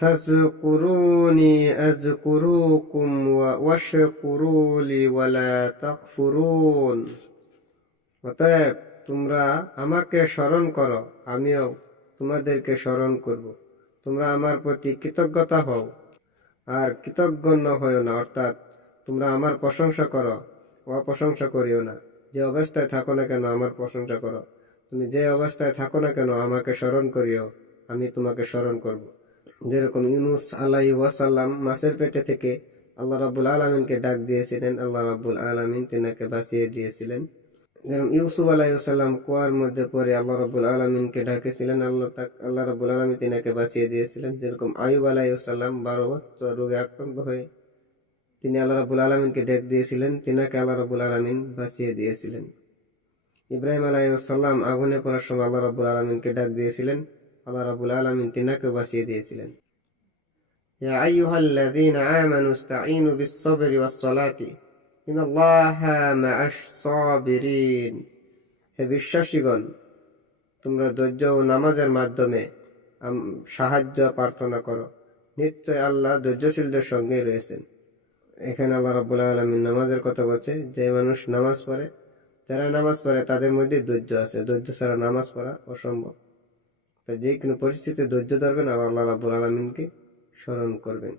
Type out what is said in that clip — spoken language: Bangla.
ফাযকুরুনি আযকুরুকুম ওয়াশকুরু লি ওয়ালা তাকফুরুন। অতএব তোমরা আমাকে স্মরণ করো, আমিও তোমাদেরকে স্মরণ করব। তোমরা আমার প্রতি কৃতজ্ঞতা হও আর কৃতজ্ঞ হও না, অর্থাৎ তোমরা আমার প্রশংসা করো, অপ্রশংসা করিও না। যে অবস্থায় থাকো না কেন আমার প্রশংসা করো, তুমি যে অবস্থায় থাকো না কেন আমাকে স্মরণ করিও, আমি তোমাকে স্মরণ করব। যেরকম ইউনূস আলাইহিস ওয়াসাল্লাম মাছের পেটে থেকে আল্লাহ রাব্বুল আলামিনকে ডাক দিয়েছিলেন, আল্লাহ রাব্বুল আলামিন তিনাকে বাঁচিয়ে দিয়েছিলেন। যেরকম ইউসুফ আলাইহিস সালাম কুয়ার মধ্যে পড়ে আল্লাহ রাব্বুল আলামিনকে ডাকেছিলেন, আল্লাহ রাব্বুল আলামিন তিনাকে বাঁচিয়ে দিয়েছিলেন। যেরকম আইয়ুব আলাইহিস সালাম 12 বছর রোগে আক্রান্ত হয়ে তিনি আল্লাহ রাব্বুল আলামিনকে ডাক দিয়েছিলেন, তিনাকে আল্লাহ রাব্বুল আলামিন বাঁচিয়ে দিয়েছিলেন। ইব্রাহিম আলাইহিস সালাম আগুনে পড়ার সময় আল্লাহ রাব্বুল আলামিনকে ডাক দিয়েছিলেন, আল্লাহ রাব্বুল আলামিন তিনাকে বাঁচিয়ে দিয়েছিলেন। ইয়া আইয়ুহাল্লাযীনা আমানু ইসতাঈনু বিস-সাবরি ওয়াস-সালাতি ইন্নাল্লাহা মা'আস সাবিরিন। হে বিশ্বাসীগণ, তোমরা ধৈর্য ও নামাজের মাধ্যমে সাহায্য প্রার্থনা করো, নিশ্চয় আল্লাহ ধৈর্যশীলদের সঙ্গে রয়েছেন। এখানে আল্লাহ রাব্বুল আলামিন নামাজের কথা বলছে। যে মানুষ নামাজ পড়ে, যারা নামাজ পড়ে তাদের মধ্যে ধৈর্য আছে, ধৈর্য ছাড়া নামাজ পড়া অসম্ভব। তাই যে কোনো পরিস্থিতিতে ধৈর্য ধরবেন আর আল্লাহ রাব্বুল আলামিনকে স্মরণ করবেন।